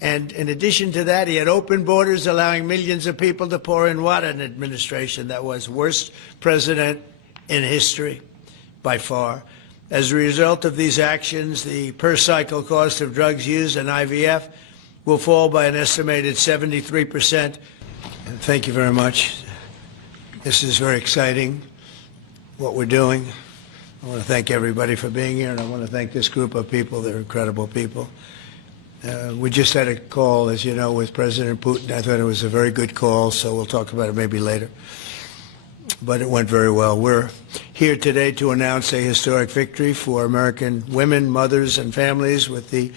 And in addition to that, he had open borders, allowing millions of people to pour in. What an administration that was. Worst president in history, by far. As a result of these actions, the per-cycle cost of drugs used in IVF will fall by an estimated 73%. And thank you very much. This is very exciting, what we're doing. I want to thank everybody for being here, and I want to thank this group of people. They're incredible people. We just had a call, as you know, with President Putin. I thought it was a very good call, so we'll talk about it maybe later. But it went very well. We're here today to announce a historic victory for American women, mothers, and families. With the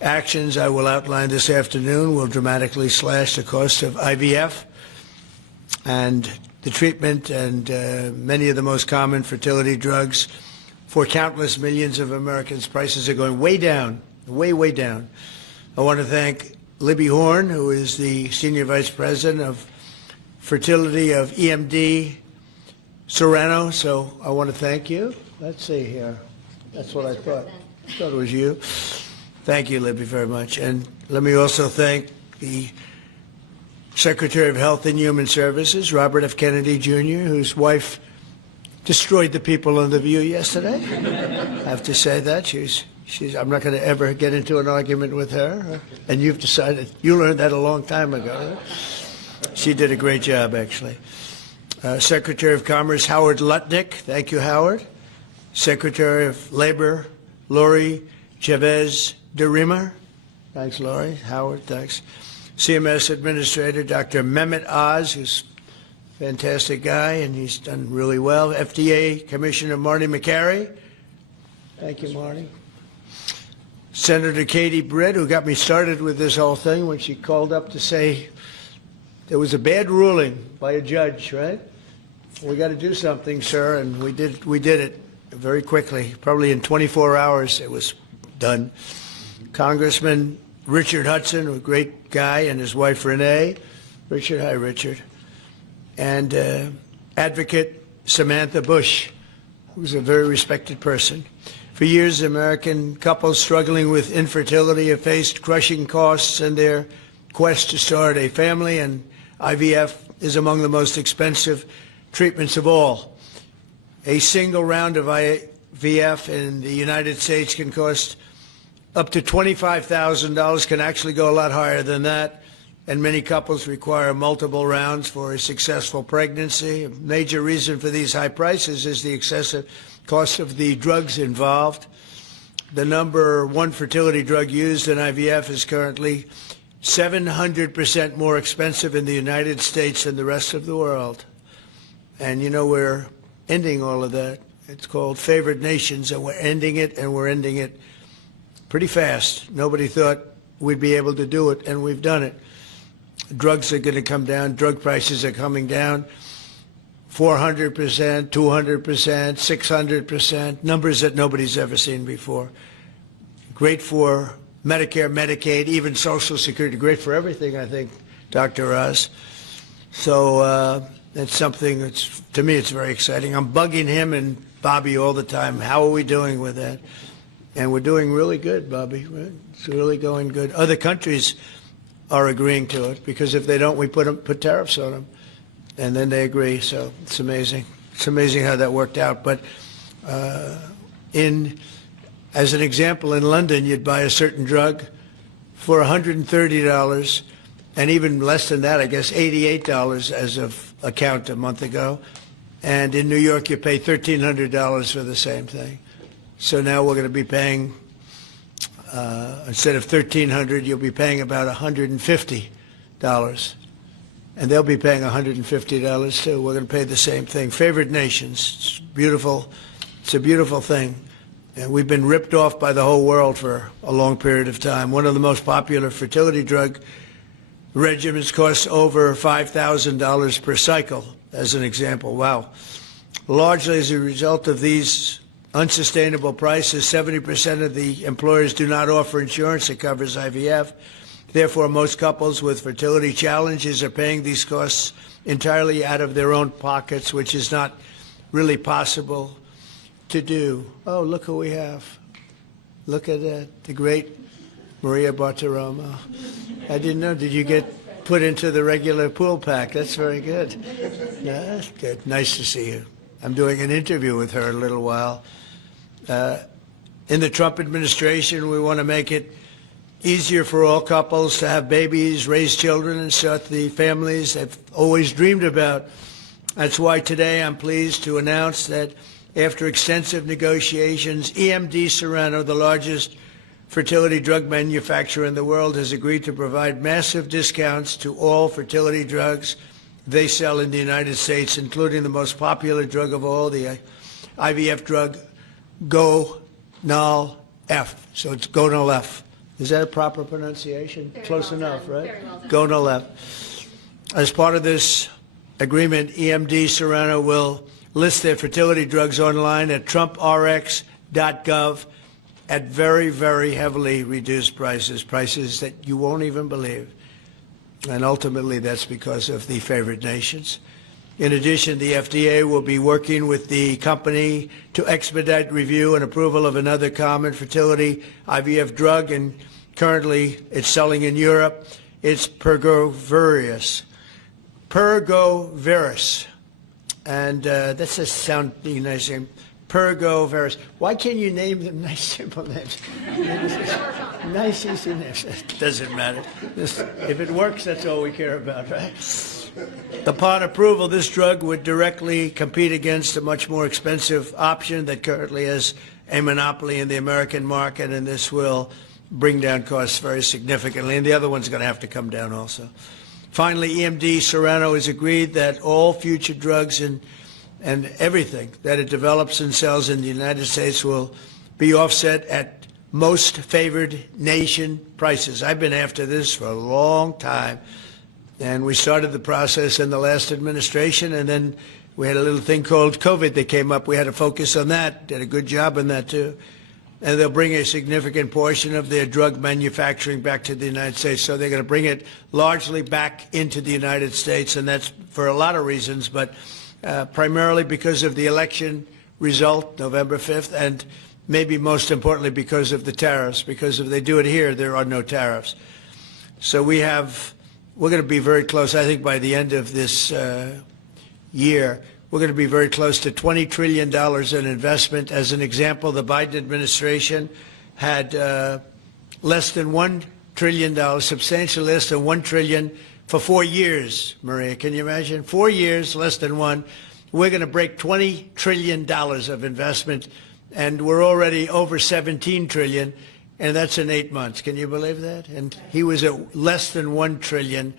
actions I will outline this afternoon, will dramatically slash the cost of IVF and the treatment and many of the most common fertility drugs for countless millions of Americans. Prices are going way down, way down. I want to thank Libby Horn, who is the Senior Vice President of Fertility of EMD Serrano. So I want to thank you. Let's see here. That's what I thought. I thought it was you. Thank you, Libby, very much. And let me also thank the Secretary of Health and Human Services, Robert F. Kennedy, Jr., whose wife destroyed the people on The View yesterday. I have to say that. I'm not going to ever get into an argument with her. And you've decided, you learned that a long time ago. She did a great job, actually. Secretary of Commerce, Howard Lutnick. Thank you, Howard. Secretary of Labor, Lori Chavez de Rima. Thanks, Lori. Howard, thanks. CMS Administrator, Dr. Mehmet Oz, who's a fantastic guy, and he's done really well. FDA Commissioner Marty McCary. Thank you, Marty. Senator Katie Britt, who got me started with this whole thing when she called up to say there was a bad ruling by a judge, right? We got to do something, sir, and we did it very quickly. Probably in 24 hours it was done. Congressman Richard Hudson, a great guy, and his wife Renee. Richard, hi, Richard. And Advocate Samantha Bush, who's a very respected person. For years, American couples struggling with infertility have faced crushing costs in their quest to start a family, and IVF is among the most expensive treatments of all. A single round of IVF in the United States can cost up to $25,000, can actually go a lot higher than that, and many couples require multiple rounds for a successful pregnancy. A major reason for these high prices is the excessive cost of the drugs involved. The number one fertility drug used in IVF is currently 700% more expensive in the United States than the rest of the world. And you know, we're ending all of that. It's called favored nations, and we're ending it, and we're ending it pretty fast. Nobody thought we'd be able to do it, and we've done it. Drugs are going to come down. Drug prices are coming down. 400%, 200%, 600%, numbers that nobody's ever seen before. Great for Medicare, Medicaid, even Social Security. Great for everything, I think, Dr. Oz. So that's something that's, to me, it's very exciting. I'm bugging him and Bobby all the time. How are we doing with that? And we're doing really good, Bobby. Right? It's really going good. Other countries are agreeing to it, because if they don't, we put tariffs on them. And then they agree, so it's amazing. It's amazing how that worked out. But as an example, in London, you'd buy a certain drug for $130, and even less than that, I guess $88 as of a count a month ago. And in New York, you pay $1,300 for the same thing. So now we're going to be paying, instead of $1,300, you'll be paying about $150. And they'll be paying $150 too. We're going to pay the same thing. Favored nations. It's beautiful. It's a beautiful thing. And we've been ripped off by the whole world for a long period of time. One of the most popular fertility drug regimens costs over $5,000 per cycle, as an example. Wow. Largely as a result of these unsustainable prices, 70% of the employers do not offer insurance that covers IVF. Therefore, most couples with fertility challenges are paying these costs entirely out of their own pockets, which is not really possible to do. Oh, look who we have. Look at that, the great Maria Bartiromo. I didn't know. Did you get put into the regular pool pack? That's very good. Yeah, that's good. Nice to see you. I'm doing an interview with her in a little while. In the Trump administration, we want to make it easier for all couples to have babies, raise children, and start the families they've always dreamed about. That's why today I'm pleased to announce that after extensive negotiations, EMD Serono, the largest fertility drug manufacturer in the world, has agreed to provide massive discounts to all fertility drugs they sell in the United States, including the most popular drug of all, the IVF drug Gonal-F. So it's Gonal-F. Is that a proper pronunciation? Very Close well enough, done. right? Very well done. Gonal-F. As part of this agreement, EMD Serono will list their fertility drugs online at trumprx.gov at very, very heavily reduced prices that you won't even believe. And ultimately, that's because of the favored nations. In addition, the FDA will be working with the company to expedite review and approval of another common fertility IVF drug, and currently it's selling in Europe. It's Pergoveris. And that's a sounding nice name. Pergoveris. Why can't you name them nice, simple names? Nice, easy names. It doesn't matter. If it works, that's all we care about, right? Upon approval, this drug would directly compete against a much more expensive option that currently has a monopoly in the American market, and this will bring down costs very significantly. And the other one's going to have to come down also. Finally, EMD Serono has agreed that all future drugs and everything that it develops and sells in the United States will be offset at most favored nation prices. I've been after this for a long time, and we started the process in the last administration, and then we had a little thing called COVID that came up. We had to focus on that, did a good job on that too. And they'll bring a significant portion of their drug manufacturing back to the United States. So they're going to bring it largely back into the United States, and that's for a lot of reasons, but primarily because of the election result, November 5th, and maybe most importantly because of the tariffs, because if they do it here, there are no tariffs. So we're going to be very close, I think by the end of this year, we're going to be very close to $20 trillion in investment. As an example, the Biden administration had less than $1 trillion, substantially less than $1 trillion for 4 years, Maria. Can you imagine? 4 years, less than one. We're going to break $20 trillion of investment, and we're already over $17 trillion, and that's in 8 months. Can you believe that? And he was at less than $1 trillion.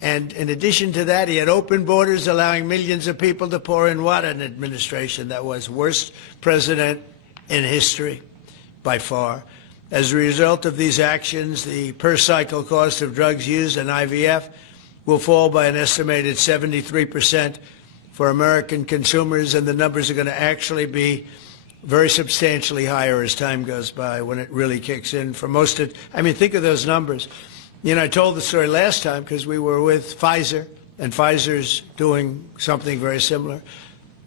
And in addition to that, he had open borders, allowing millions of people to pour in water. An administration that was worst president in history, by far. As a result of these actions, the per-cycle cost of drugs used in IVF will fall by an estimated 73% for American consumers, and the numbers are going to actually be very substantially higher as time goes by when it really kicks in. For most of, I mean, think of those numbers. You know, I told the story last time because we were with Pfizer, and Pfizer's doing something very similar.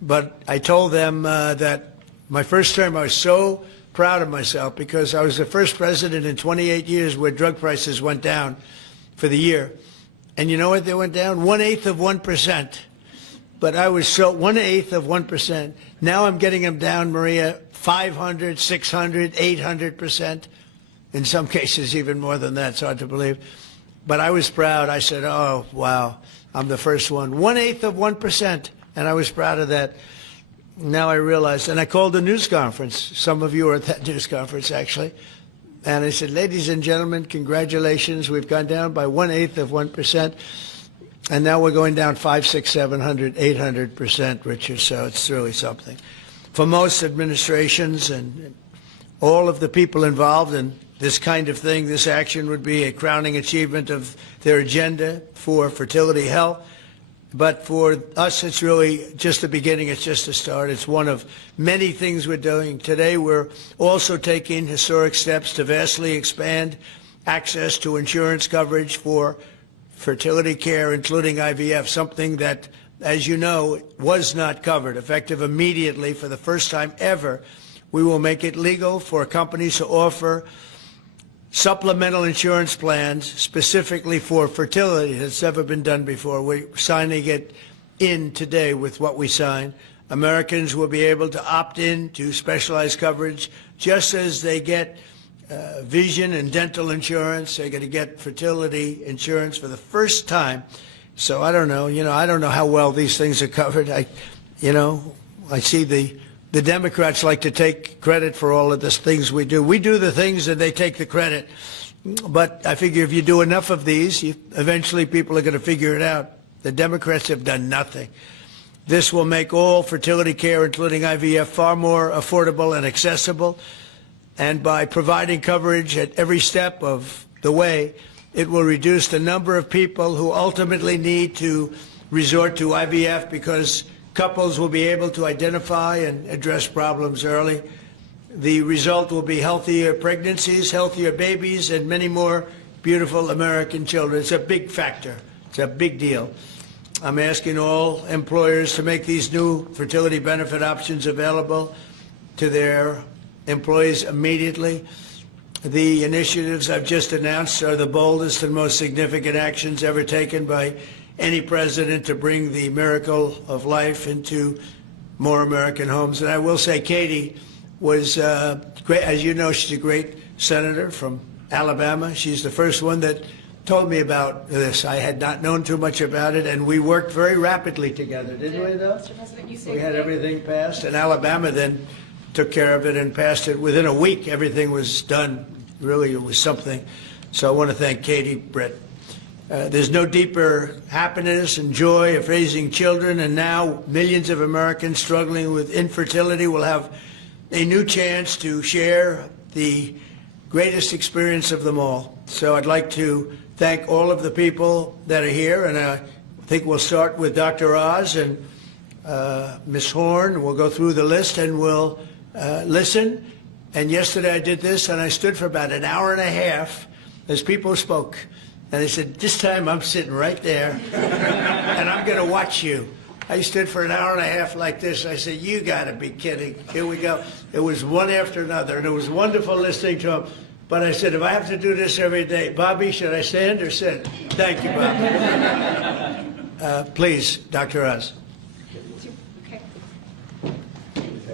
But I told them that my first term, I was so proud of myself because I was the first president in 28 years where drug prices went down for the year. And you know what they went down? 1/8 of 1%. But I was so 1/8 of 1%. Now I'm getting them down, Maria, 500, 600, 800%. In some cases, even more than that. It's hard to believe. But I was proud. I said, oh, wow, I'm the first one. 1/8 of 1%. And I was proud of that. Now I realized, and I called a news conference. Some of you were at that news conference, actually. And I said, ladies and gentlemen, congratulations. We've gone down by 1/8 of 1%. And now we're going down 500, 600, 700, 800%, Richard. So it's really something. For most administrations and all of the people involved in this kind of thing, this action would be a crowning achievement of their agenda for fertility health. But for us, it's really just the beginning. It's just a start. It's one of many things we're doing. Today, we're also taking historic steps to vastly expand access to insurance coverage for fertility care, including IVF, something that, as you know, was not covered. Effective immediately, for the first time ever, we will make it legal for companies to offer supplemental insurance plans specifically for fertility. That's never been done before. We're signing it in today with what we signed. Americans will be able to opt in to specialized coverage just as they get vision and dental insurance. They're going to get fertility insurance for the first time. So I don't know. I don't know how well these things are covered. I see the Democrats like to take credit for all of the things we do. We do the things and they take the credit. But I figure if you do enough of these, eventually people are going to figure it out. The Democrats have done nothing. This will make all fertility care, including IVF, far more affordable and accessible. And by providing coverage at every step of the way, it will reduce the number of people who ultimately need to resort to IVF because couples will be able to identify and address problems early. The result will be healthier pregnancies, healthier babies, and many more beautiful American children. It's a big factor. It's a big deal. I'm asking all employers to make these new fertility benefit options available to their employees immediately. The initiatives I've just announced are the boldest and most significant actions ever taken by any president to bring the miracle of life into more American homes. And I will say Katie was great. As you know, she's a great senator from Alabama. She's the first one that told me about this. I had not known too much about it, and we worked very rapidly together, didn't we, though? Mr. President, you We had everything passed, and Alabama then took care of it and passed it. Within a week, everything was done. Really, it was something. So I want to thank Katie Britt. There's no deeper happiness and joy of raising children, and now millions of Americans struggling with infertility will have a new chance to share the greatest experience of them all. So I'd like to thank all of the people that are here, and I think we'll start with Dr. Oz and Ms. Horn. We'll go through the list and we'll listen. And yesterday I did this, and I stood for about an hour and a half as people spoke. And I said, this time I'm sitting right there, and I'm going to watch you. I stood for an hour and a half like this. I said, you got to be kidding. Here we go. It was one after another, and it was wonderful listening to them. But I said, if I have to do this every day, Bobby, should I stand or sit? Thank you, Bobby. Please, Dr. Oz. Okay.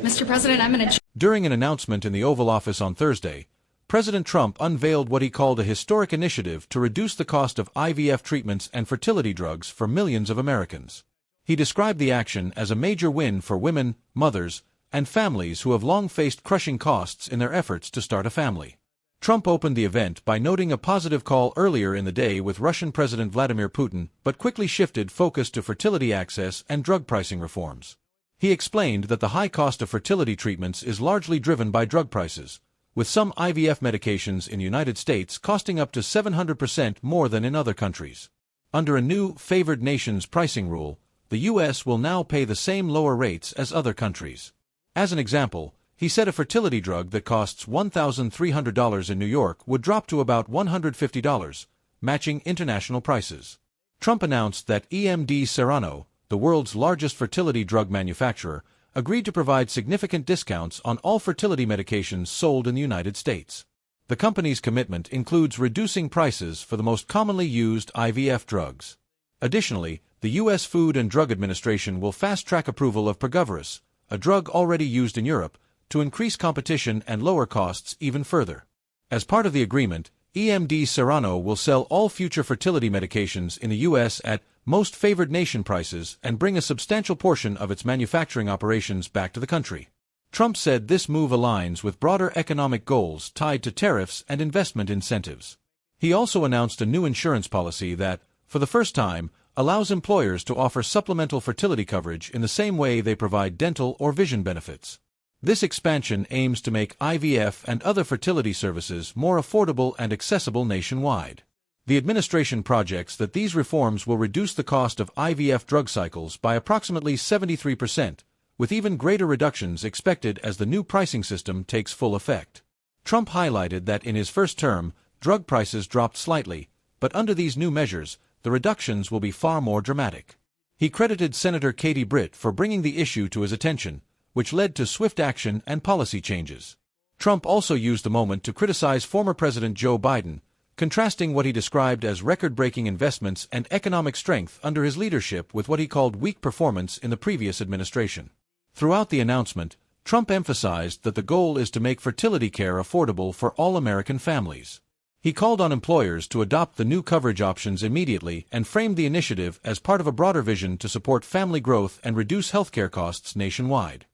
Mr. President, I'm going to... During an announcement in the Oval Office on Thursday, President Trump unveiled what he called a historic initiative to reduce the cost of IVF treatments and fertility drugs for millions of Americans. He described the action as a major win for women, mothers, and families who have long faced crushing costs in their efforts to start a family. Trump opened the event by noting a positive call earlier in the day with Russian President Vladimir Putin, but quickly shifted focus to fertility access and drug pricing reforms. He explained that the high cost of fertility treatments is largely driven by drug prices, with some IVF medications in the United States costing up to 700% more than in other countries. Under a new favored nations pricing rule, the U.S. will now pay the same lower rates as other countries. As an example, he said a fertility drug that costs $1,300 in New York would drop to about $150, matching international prices. Trump announced that EMD Serono, the world's largest fertility drug manufacturer, agreed to provide significant discounts on all fertility medications sold in the United States. The company's commitment includes reducing prices for the most commonly used IVF drugs. Additionally, the U.S. Food and Drug Administration will fast-track approval of Pergoveris, a drug already used in Europe, to increase competition and lower costs even further. As part of the agreement, EMD Serono will sell all future fertility medications in the U.S. at most favored nation prices and bring a substantial portion of its manufacturing operations back to the country. Trump said this move aligns with broader economic goals tied to tariffs and investment incentives. He also announced a new insurance policy that, for the first time, allows employers to offer supplemental fertility coverage in the same way they provide dental or vision benefits. This expansion aims to make IVF and other fertility services more affordable and accessible nationwide. The administration projects that these reforms will reduce the cost of IVF drug cycles by approximately 73%, with even greater reductions expected as the new pricing system takes full effect. Trump highlighted that in his first term, drug prices dropped slightly, but under these new measures, the reductions will be far more dramatic. He credited Senator Katie Britt for bringing the issue to his attention, which led to swift action and policy changes. Trump also used the moment to criticize former President Joe Biden, contrasting what he described as record-breaking investments and economic strength under his leadership with what he called weak performance in the previous administration. Throughout the announcement, Trump emphasized that the goal is to make fertility care affordable for all American families. He called on employers to adopt the new coverage options immediately and framed the initiative as part of a broader vision to support family growth and reduce healthcare costs nationwide.